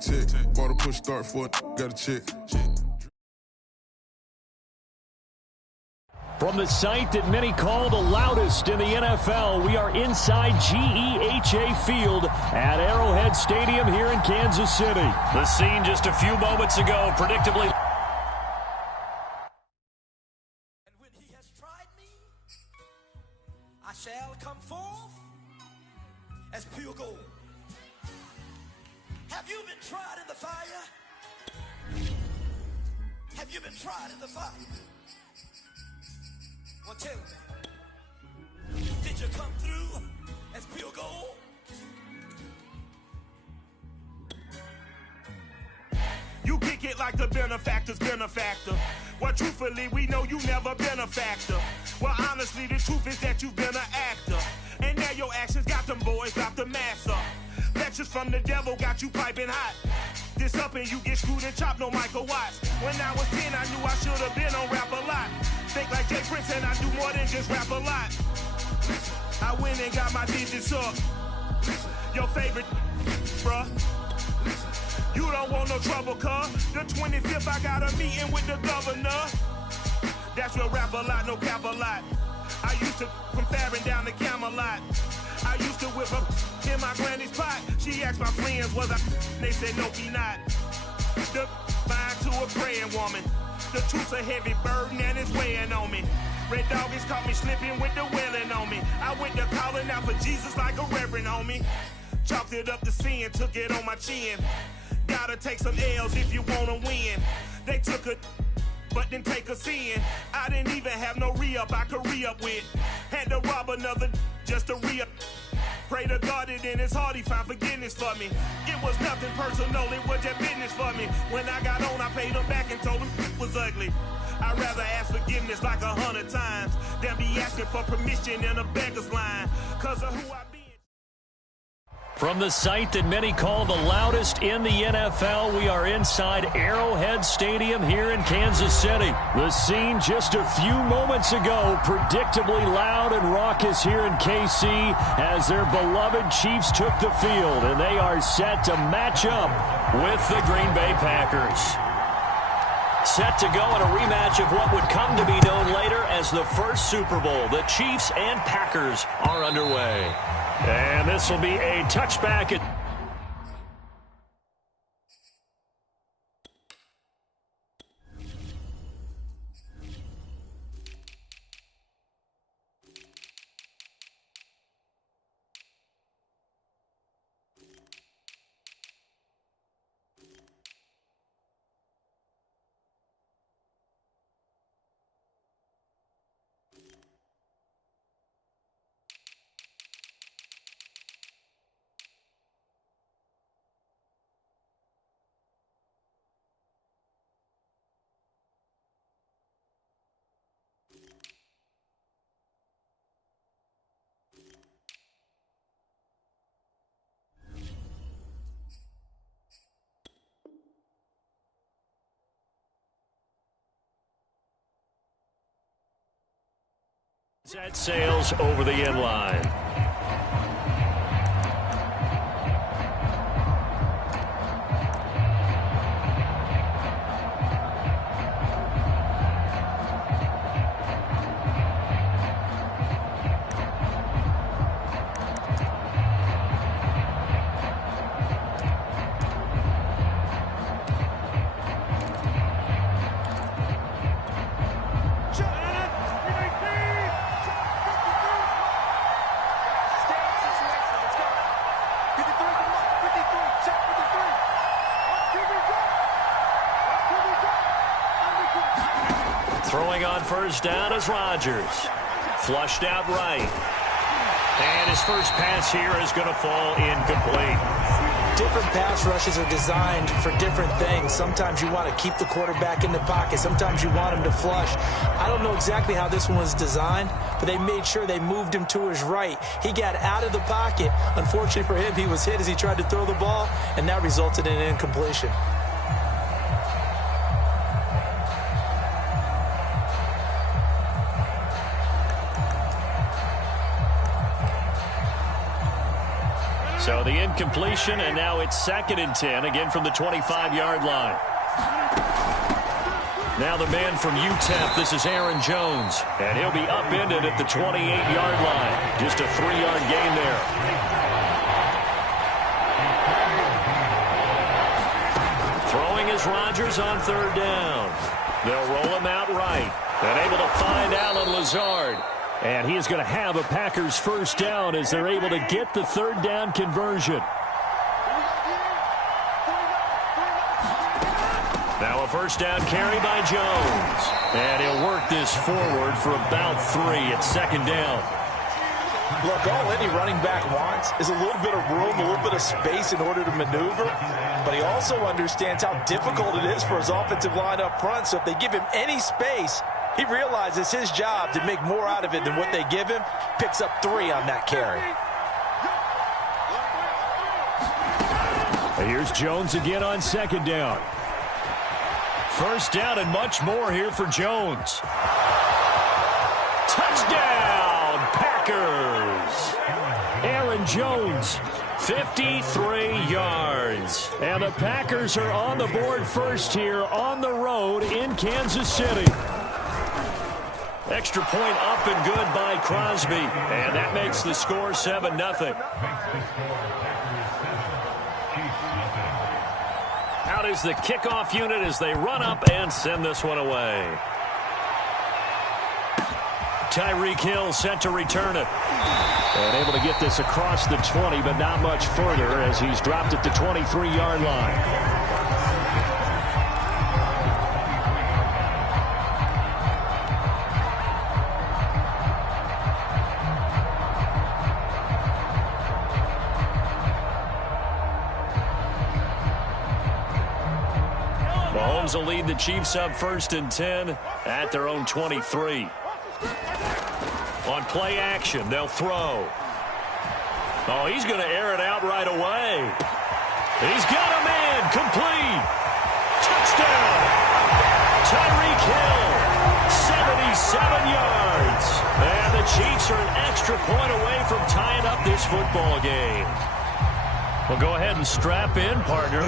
Tick, bought a push start for it, got a chick. From the site that many call the loudest in the NFL, we are inside GEHA Field at Arrowhead Stadium here in Kansas City. The scene just a few moments ago, predictably. And when he has tried me, I shall come forth as pure gold. Have you been tried in the fire? Have you been tried in the fire? Well, tell me, did you come through as pure gold? You kick it like the benefactor's benefactor. Well, truthfully, we know you never been a factor. Well, honestly, the truth is that you've been an actor. And now your actions got them boys, got the mask up. Lectures from the devil got you piping hot. This up and you get screwed and chopped, no Michael Watts. When I was 10, I knew I should have been on rap a lot. Think like Jay Prince and I do more than just rap a lot. I went and got my digits up. Your favorite, bruh. You don't want no trouble, cuz. The 25th, I got a meeting with the governor. That's real rap a lot, no cap a lot. I used to from Farron down to Camelot. I used to whip up in my granny's pot. She asked my friends, was I? They said, no, he not. The fine to a praying woman. The truth's a heavy burden and it's weighing on me. Red Doggies caught me slipping with the wailing on me. I went to calling out for Jesus like a reverend homie. Chalked it up to sin, took it on my chin. Gotta take some L's if you wanna win. They took a but didn't take us in. I didn't even have no re-up I could re-up with. Had to rob another just to re-up. Pray to God it in his heart he found forgiveness for me. It was nothing personal, it was just business for me. When I got on, I paid him back and told him it was ugly. I'd rather ask forgiveness like 100 times than be asking for permission in a beggar's line. Cause of who I be. From the site that many call the loudest in the NFL, we are inside Arrowhead Stadium here in Kansas City. The scene just a few moments ago, predictably loud and raucous here in KC as their beloved Chiefs took the field, and they are set to match up with the Green Bay Packers. Set to go in a rematch of what would come to be known later as the first Super Bowl. The Chiefs and Packers are underway. And this will be a touchback. Set sails over the end line. Throwing on first down is Rodgers. Flushed out right. And his first pass here is going to fall incomplete. Different pass rushes are designed for different things. Sometimes you want to keep the quarterback in the pocket. Sometimes you want him to flush. I don't know exactly how this one was designed, but they made sure they moved him to his right. He got out of the pocket. Unfortunately for him, he was hit as he tried to throw the ball, and that resulted in an incompletion. So the incompletion, and now it's 2nd and 10, again from the 25-yard line. Now the man from UTEP, this is Aaron Jones. And he'll be upended at the 28-yard line. Just a 3-yard gain there. Throwing is Rodgers on 3rd down. They'll roll him out right. And able to find Allen Lazard. And he is going to have a Packers 1st down as they're able to get the 3rd down conversion. Now a 1st down carry by Jones. And he'll work this forward for about 3 at 2nd down. Look, all any running back wants is a little bit of room, a little bit of space in order to maneuver. But he also understands how difficult it is for his offensive line up front. So if they give him any space, he realizes his job to make more out of it than what they give him. Picks up 3 on that carry. And here's Jones again on 2nd down. 1st down and much more here for Jones. Touchdown, Packers! Aaron Jones, 53 yards. And the Packers are on the board first here on the road in Kansas City. Extra point up and good by Crosby. And that makes the score 7-0. Out is the kickoff unit as they run up and send this one away. Tyreek Hill set to return it. And able to get this across the 20, but not much further as he's dropped at the 23-yard line. Mahomes will lead the Chiefs up 1st and 10 at their own 23. On play action, they'll throw. Oh, he's going to air it out right away. He's got a man, complete. Touchdown. Tyreek Hill, 77 yards. And the Chiefs are an extra point away from tying up this football game. Well, go ahead and strap in, partner.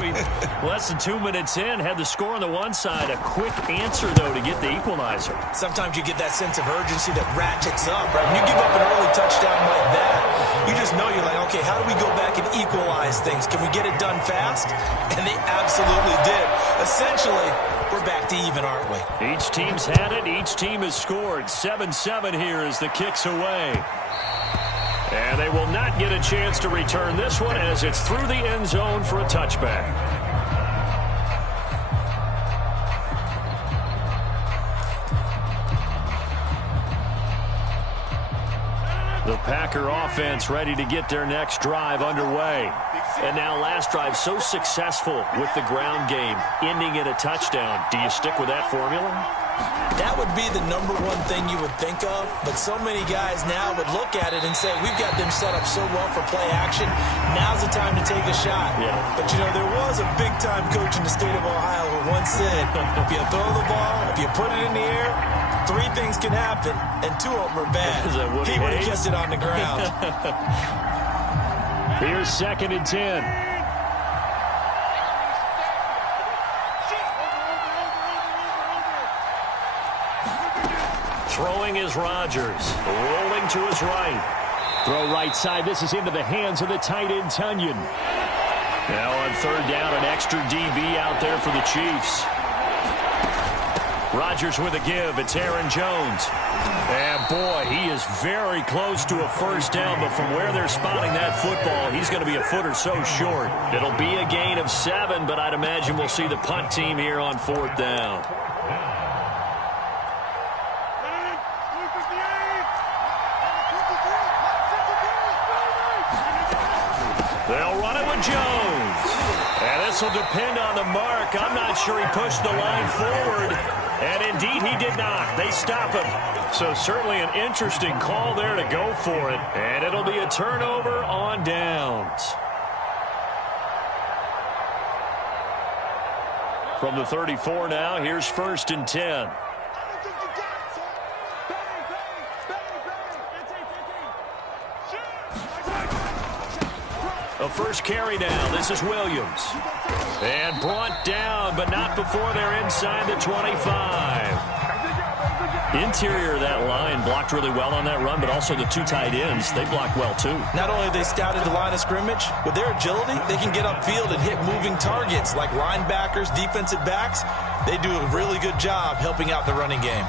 Less than 2 minutes in, had the score on the one side. A quick answer, though, to get the equalizer. Sometimes you get that sense of urgency that ratchets up, right? When you give up an early touchdown like that, you just know you're like, okay, how do we go back and equalize things? Can we get it done fast? And they absolutely did. Essentially, we're back to even, aren't we? Each team's had it. Each team has scored. 7-7 here as the kick's away. And they will not get a chance to return this one as it's through the end zone for a touchback. The Packer offense ready to get their next drive underway. And now last drive so successful with the ground game, ending in a touchdown. Do you stick with that formula? That would be the number one thing you would think of, but so many guys now would look at it and say, we've got them set up so well for play action, now's the time to take a shot. Yeah. But, you know, there was a big-time coach in the state of Ohio who once said, if you throw the ball, if you put it in the air, 3 things can happen, and 2 of them are bad. He would have kept it on the ground. Here's 2nd and 10. Throwing is Rodgers. Rolling to his right. Throw right side. This is into the hands of the tight end, Tunyon. Now on 3rd down, an extra DB out there for the Chiefs. Rodgers with a give. It's Aaron Jones. And, boy, he is very close to a 1st down, but from where they're spotting that football, he's going to be a foot or so short. It'll be a gain of 7, but I'd imagine we'll see the punt team here on 4th down. They'll run it with Jones. And this will depend on the mark. I'm not sure he pushed the line forward. And indeed he did not. They stop him. So certainly an interesting call there to go for it. And it'll be a turnover on downs. From the 34 now, here's 1st and 10. A first carry now. This is Williams. And brought down, but not before they're inside the 25. Interior of that line blocked really well on that run, but also the two tight ends, they blocked well too. Not only have they scouted the line of scrimmage, with their agility, they can get upfield and hit moving targets like linebackers, defensive backs. They do a really good job helping out the running game.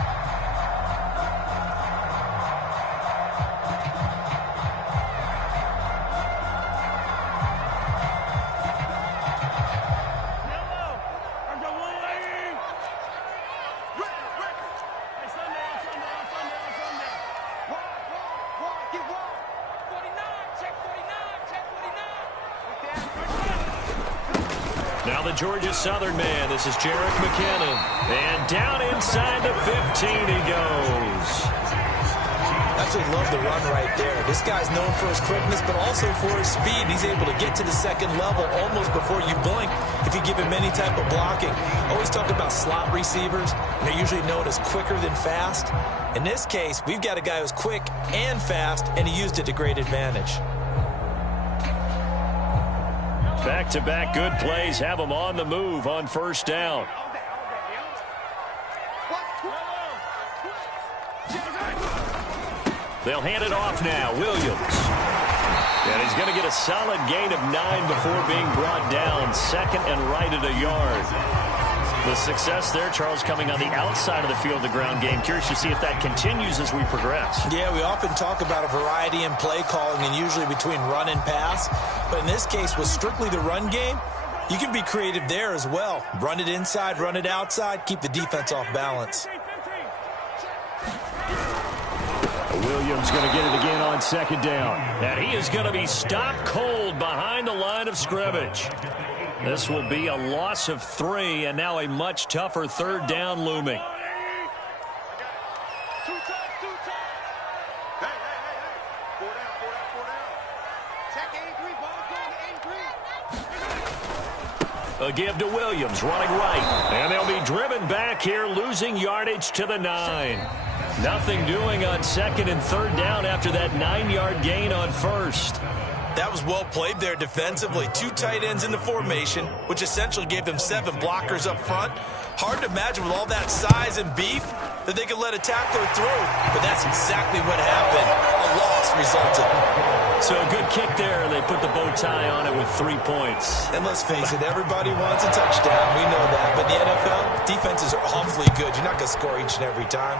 Now the Georgia Southern man. This is Jerick McKinnon. And down inside the 15 he goes. Absolutely love the run right there. This guy's known for his quickness, but also for his speed. He's able to get to the second level almost before you blink if you give him any type of blocking. Always talk about slot receivers. They're usually known as quicker than fast. In this case, we've got a guy who's quick and fast, and he used it to great advantage. Back-to-back good plays have them on the move on first down. They'll hand it off now. Williams. And he's going to get a solid gain of 9 before being brought down. Second and right at a yard. The success there, Charles, coming on the outside of the field, the ground game. Curious to see if that continues as we progress. Yeah, we often talk about a variety in play calling and usually between run and pass. But in this case, with strictly the run game, you can be creative there as well. Run it inside, run it outside, keep the defense off balance. Williams going to get it again on second down. And he is going to be stopped cold behind the line of scrimmage. This will be a loss of 3, and now a much tougher third down looming. A give to Williams, running right. And they'll be driven back here, losing yardage to the 9. Nothing doing on second and third down after that 9-yard gain on first. That was well played there defensively. 2 tight ends in the formation, which essentially gave them 7 blockers up front. Hard to imagine with all that size and beef that they could let a tackler through. But that's exactly what happened. A loss resulted. So a good kick there. They put the bow tie on it with 3 points. And let's face it, everybody wants a touchdown. We know that. But in the NFL, defenses are awfully good. You're not going to score each and every time.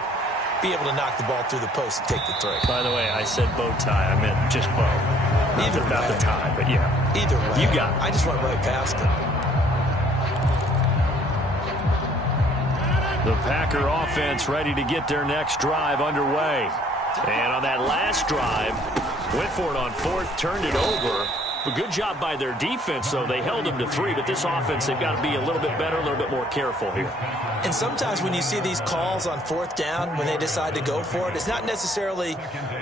Be able to knock the ball through the post and take the 3. By the way, I said bow tie. I meant just bow. Either about way. the tie, but yeah. Either way. You got it. I just went right past it. The Packer offense ready to get their next drive underway. And on that last drive, went for it on 4th, turned it over. A good job by their defense, though. They held them to 3, but this offense, they've got to be a little bit better, a little bit more careful here. And sometimes when you see these calls on 4th down, when they decide to go for it, it's not necessarily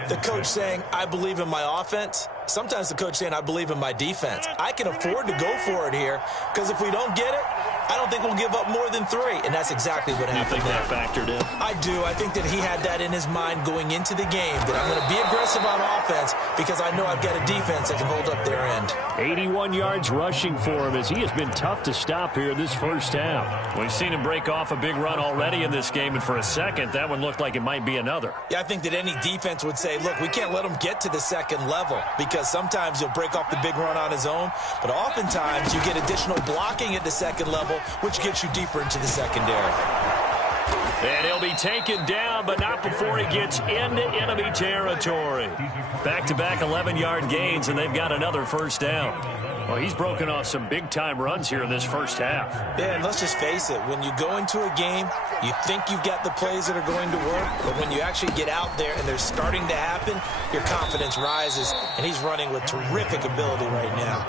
the coach saying, I believe in my offense. Sometimes the coach saying, I believe in my defense. I can afford to go for it here, because if we don't get it, I don't think we'll give up more than 3. And that's exactly what happened. You think that factored in? I do. I think that he had that in his mind going into the game, that I'm going to be aggressive on offense because I know I've got a defense that can hold up their end. 81 yards rushing for him as he has been tough to stop here this first half. We've seen him break off a big run already in this game, and for a second, that one looked like it might be another. Yeah, I think that any defense would say, look, we can't let him get to the second level because sometimes he'll break off the big run on his own, but oftentimes you get additional blocking at the second level, which gets you deeper into the secondary. And he'll be taken down, but not before he gets into enemy territory. Back-to-back 11-yard gains, and they've got another first down. Well, he's broken off some big-time runs here in this first half. Yeah, and let's just face it. When you go into a game, you think you've got the plays that are going to work, but when you actually get out there and they're starting to happen, your confidence rises, and he's running with terrific ability right now.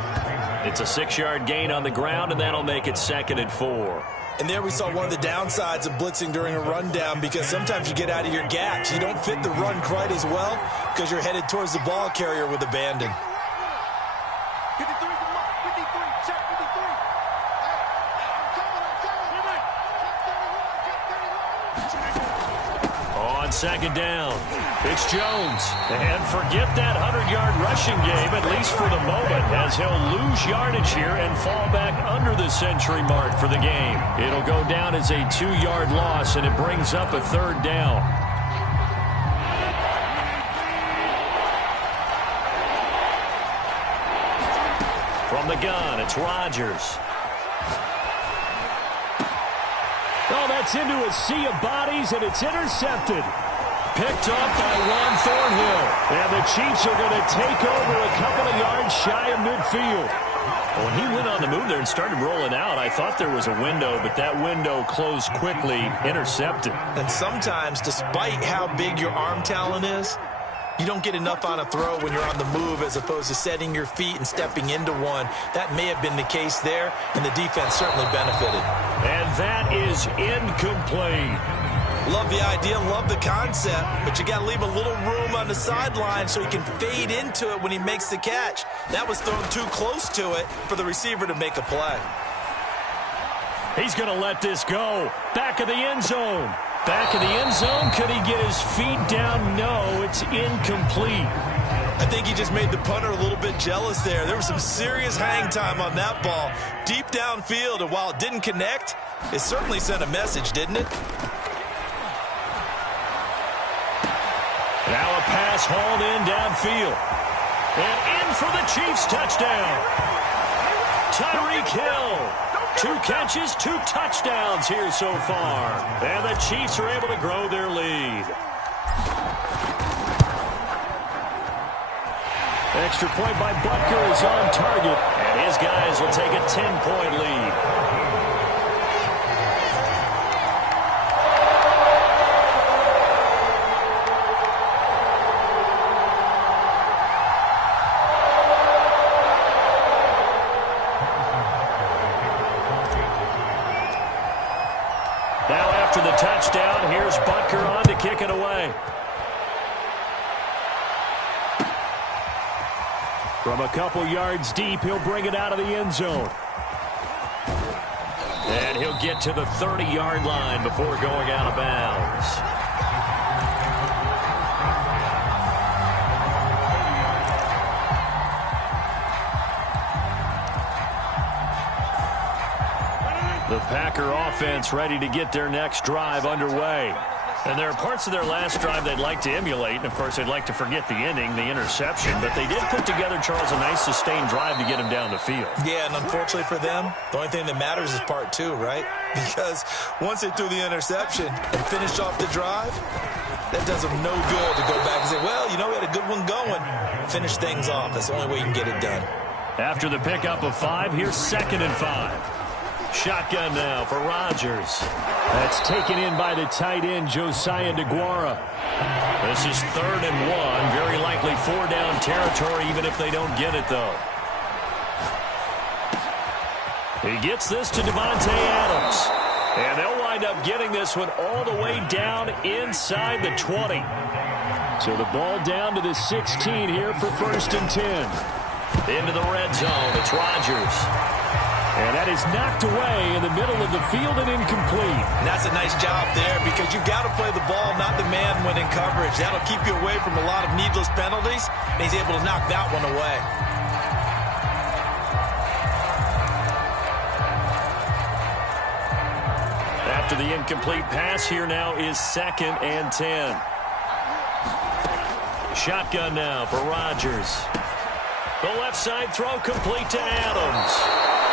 It's a 6-yard gain on the ground, and that'll make it 2nd and 4. And there we saw one of the downsides of blitzing during a rundown because sometimes you get out of your gaps. You don't fit the run quite as well because you're headed towards the ball carrier with abandon. 53, come on. 53, check 53. I'm coming. On on second down. It's Jones. And forget that 100-yard rushing game, at least for the moment, as he'll lose yardage here and fall back under the century mark for the game. It'll go down as a 2-yard loss, and it brings up a third down. From the gun, it's Rodgers. Oh, that's into a sea of bodies, and it's intercepted. Picked up by Juan Thornhill. And the Chiefs are going to take over a couple of yards shy of midfield. When he went on the move there and started rolling out, I thought there was a window, but that window closed quickly, intercepted. And sometimes, despite how big your arm talent is, you don't get enough on a throw when you're on the move as opposed to setting your feet and stepping into one. That may have been the case there, and the defense certainly benefited. And that is incomplete. Love the idea, love the concept, but you got to leave a little room on the sideline so he can fade into it when he makes the catch. That was thrown too close to it for the receiver to make a play. He's going to let this go. Back of the end zone. Back of the end zone. Could he get his feet down? No, it's incomplete. I think he just made the punter a little bit jealous there. There was some serious hang time on that ball. Deep downfield, and while it didn't connect, it certainly sent a message, didn't it? Now a pass hauled in downfield. And in for the Chiefs touchdown. Tyreek Hill. 2 catches, 2 touchdowns here so far. And the Chiefs are able to grow their lead. Extra point by Butker is on target. And his guys will take a 10-point lead. After the touchdown, here's Butker on to kick it away. From a couple yards deep, he'll bring it out of the end zone. And he'll get to the 30-yard line before going out of bounds. The Packer offense ready to get their next drive underway. And there are parts of their last drive they'd like to emulate. And, of course, they'd like to forget the ending, the interception. But they did put together, Charles, a nice sustained drive to get him down the field. Yeah, and unfortunately for them, the only thing that matters is part 2, right? Because once they threw the interception and finished off the drive, that does them no good to go back and say, well, you know, we had a good one going. Finish things off. That's the only way you can get it done. After the pickup of 5, here's 2nd and 5. Shotgun now for Rodgers. That's taken in by the tight end, Josiah DeGuara. This is 3rd and 1. Very likely 4-down territory, even if they don't get it, though. He gets this to Devontae Adams. And they'll wind up getting this one all the way down inside the 20. So the ball down to the 16 here for 1st and 10. Into the red zone. It's Rodgers. And that is knocked away in the middle of the field and incomplete. And that's a nice job there because you've got to play the ball, not the man when in coverage. That'll keep you away from a lot of needless penalties, and he's able to knock that one away. After the incomplete pass, here now is 2nd and 10. Shotgun now for Rodgers. The left side throw complete to Adams.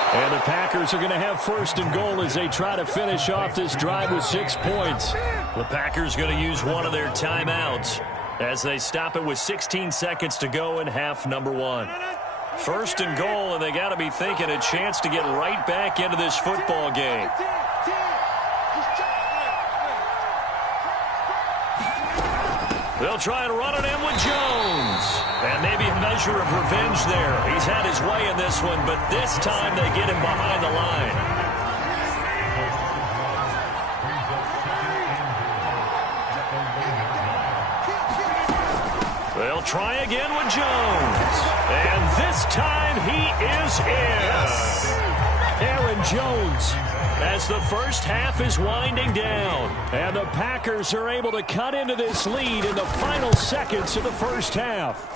And the Packers are going to have 1st and goal as they try to finish off this drive with 6 points. The Packers going to use one of their timeouts as they stop it with 16 seconds to go in half number 1. 1st and goal, and they got to be thinking a chance to get right back into this football game. They'll try and run it in with Jones. And maybe a measure of revenge there. He's had his way in this one, but this time they get him behind the line. They'll try again with Jones. And this time he is in. Aaron Jones. As the first half is winding down, and the Packers are able to cut into this lead in the final seconds of the first half.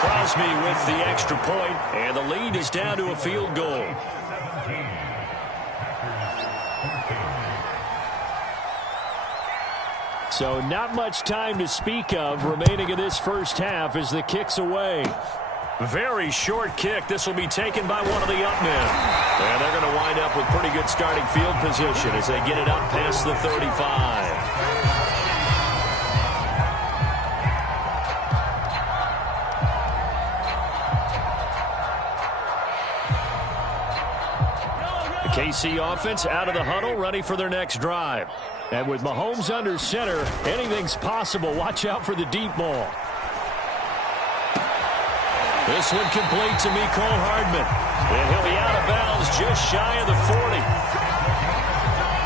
Crosby with the extra point, and the lead is down to a field goal. So not much time to speak of remaining in this first half as the kick's away. Very short kick. This will be taken by one of the up men. And they're going to wind up with pretty good starting field position as they get it up past the 35. The KC offense out of the huddle, ready for their next drive. And with Mahomes under center, anything's possible. Watch out for the deep ball. This one complete to Mecole Hardman. And he'll be out of bounds just shy of the 40.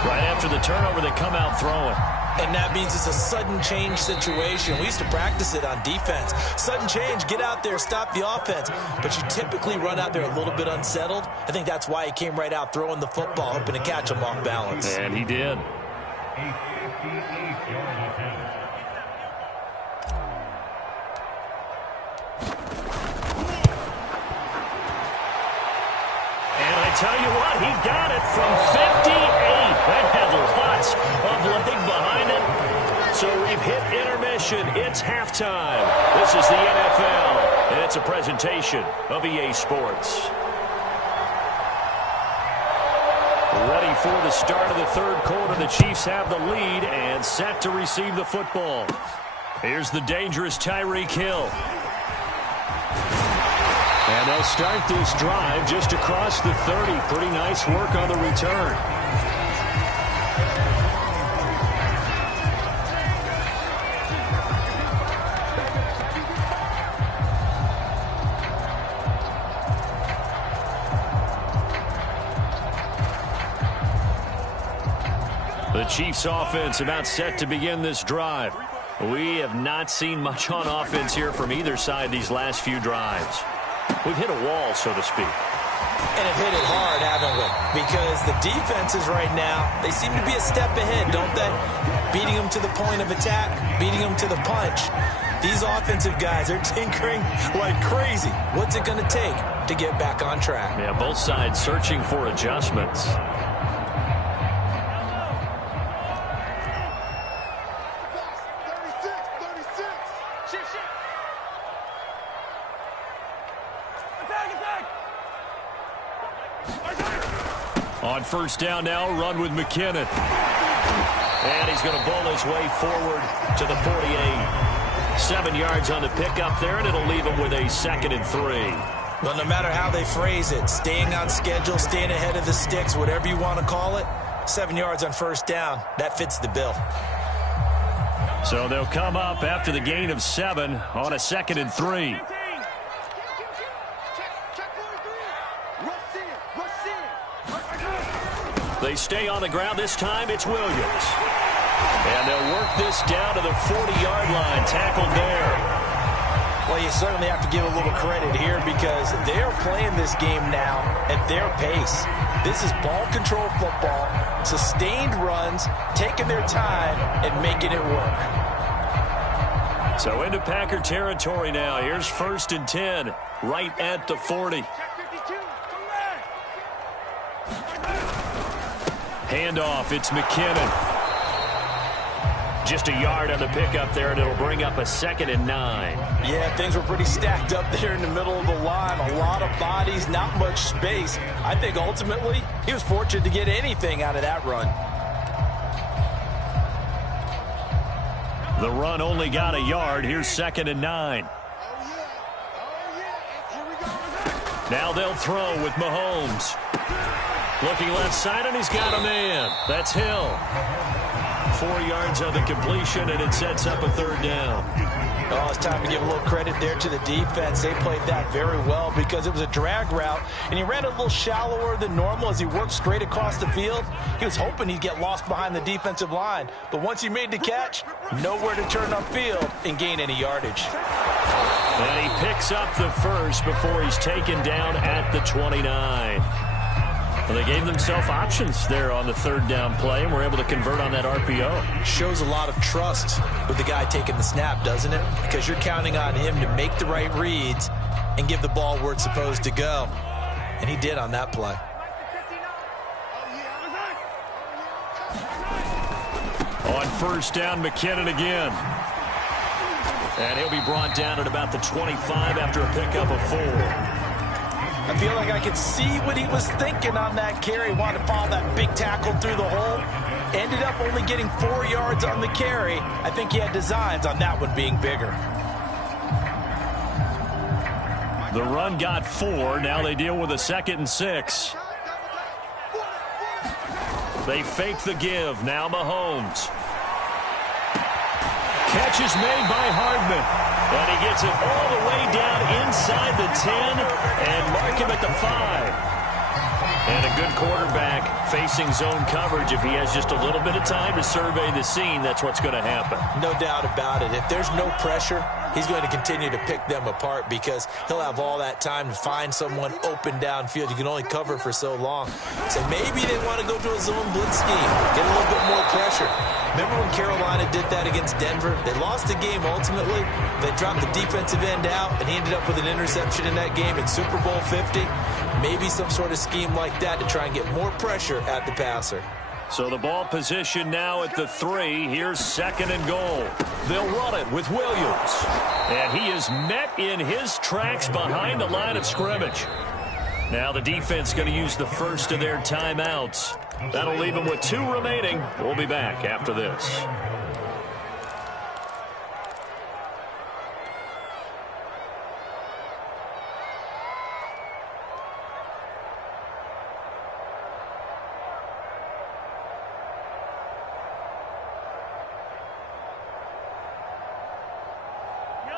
Right after the turnover, they come out throwing. And that means it's a sudden change situation. We used to practice it on defense. Sudden change, get out there, stop the offense. But you typically run out there a little bit unsettled. I think that's why he came right out throwing the football, hoping to catch him off balance. And he did. Tell you what, he got it from 58. That had lots of leg behind it. So we've hit intermission. It's halftime. This is the NFL, and it's a presentation of EA Sports. Ready for the start of the third quarter. The Chiefs have the lead and set to receive the football. Here's the dangerous Tyreek Hill. And they'll start this drive just across the 30. Pretty nice work on the return. The Chiefs offense about set to begin this drive. We have not seen much on offense here from either side these last few drives. We've hit a wall, so to speak. And have hit it hard, haven't we? Because the defenses right now, they seem to be a step ahead, don't they? Beating them to the point of attack, beating them to the punch. These offensive guys are tinkering like crazy. What's it going to take to get back on track? Yeah, both sides searching for adjustments. On first down now, run with McKinnon. And he's going to bowl his way forward to the 48. 7 yards on the pickup there, and it'll leave him with a 2nd and 3. Well, no matter how they phrase it, staying on schedule, staying ahead of the sticks, whatever you want to call it, 7 yards on first down, that fits the bill. So they'll come up after the gain of 7 on a 2nd and 3. They stay on the ground. This time it's Williams. And they'll work this down to the 40-yard line. Tackled there. Well, you certainly have to give a little credit here because they're playing this game now at their pace. This is ball control football, sustained runs, taking their time and making it work. So into Packer territory now. Here's 1st and 10, right at the 40. Handoff, it's McKinnon. Just a yard on the pickup there, and it'll bring up a 2nd and 9. Yeah, things were pretty stacked up there in the middle of the line. A lot of bodies, not much space. I think ultimately he was fortunate to get anything out of that run. The run only got a yard. Here's 2nd and 9. Now they'll throw with Mahomes. Looking left side, and he's got a man. That's Hill. 4 yards on the completion, and it sets up a 3rd down. Oh, it's time to give a little credit there to the defense. They played that very well because it was a drag route, and he ran a little shallower than normal as he worked straight across the field. He was hoping he'd get lost behind the defensive line, but once he made the catch, nowhere to turn upfield and gain any yardage. And he picks up the first before he's taken down at the 29. Well, they gave themselves options there on the third down play, and were able to convert on that RPO. Shows a lot of trust with the guy taking the snap, doesn't it? Because you're counting on him to make the right reads and give the ball where it's supposed to go. And he did on that play. On first down, McKinnon again. And he'll be brought down at about the 25 after a pickup of 4. I feel like I could see what he was thinking on that carry. Wanted to follow that big tackle through the hole. Ended up only getting 4 yards on the carry. I think he had designs on that one being bigger. The run got 4. Now they deal with a 2nd and 6. They fake the give. Now Mahomes. Catch is made by Hardman. And he gets it all the way down inside the 10 and mark him at the 5. And a good quarterback facing zone coverage. If he has just a little bit of time to survey the scene, that's what's going to happen. No doubt about it. If there's no pressure, he's going to continue to pick them apart because he'll have all that time to find someone open downfield. You can only cover for so long. So maybe they want to go to a zone blitz scheme, get a little bit more pressure. Remember when Carolina did that against Denver? They lost the game ultimately. They dropped the defensive end out, and he ended up with an interception in that game in Super Bowl 50. Maybe some sort of scheme like that to try and get more pressure at the passer. So the ball position now at the 3. Here's 2nd and goal. They'll run it with Williams. And he is met in his tracks behind the line of scrimmage. Now the defense going to use the first of their timeouts. That'll leave them with 2 remaining. We'll be back after this.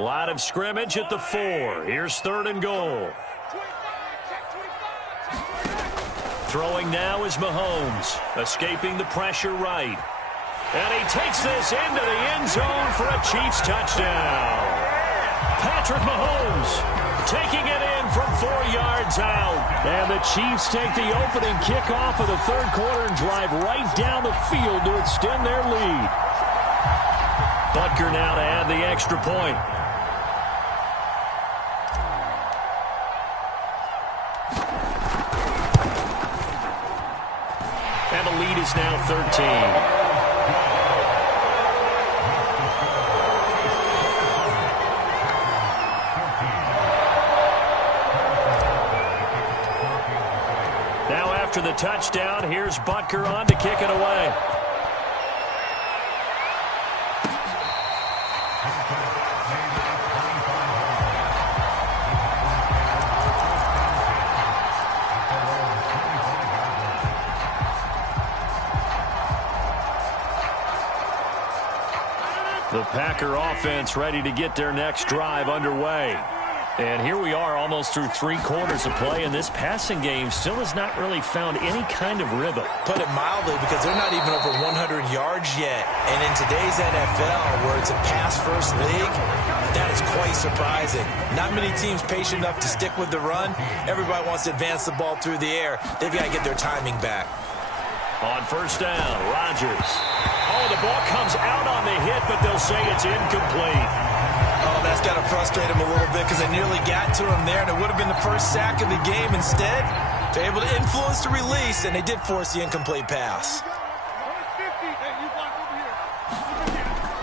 Line of scrimmage at the 4. Here's 3rd and goal. Throwing now is Mahomes, escaping the pressure right. And he takes this into the end zone for a Chiefs touchdown. Patrick Mahomes taking it in from 4 yards out. And the Chiefs take the opening kickoff of the 3rd quarter and drive right down the field to extend their lead. Butker now to add the extra point. And the lead is now 13. Now after the touchdown, here's Butker on to kick it away. The Packer offense ready to get their next drive underway. And here we are almost through 3 quarters of play, and this passing game still has not really found any kind of rhythm. Put it mildly, because they're not even over 100 yards yet. And in today's NFL, where it's a pass-first league, that is quite surprising. Not many teams patient enough to stick with the run. Everybody wants to advance the ball through the air. They've got to get their timing back. On first down, Rodgers. Oh, the ball comes out on the hit, but they'll say it's incomplete. Oh, that's got to frustrate him a little bit because they nearly got to him there, and it would have been the first sack of the game. Instead, they're able to influence the release, and they did force the incomplete pass.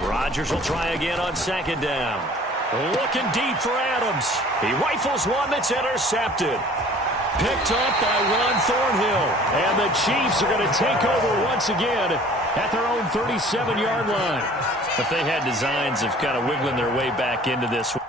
Rodgers will try again on 2nd down. Looking deep for Adams. He rifles one that's intercepted. Picked up by Ron Thornhill. And the Chiefs are going to take over once again at their own 37-yard line. But they had designs of kind of wiggling their way back into this one.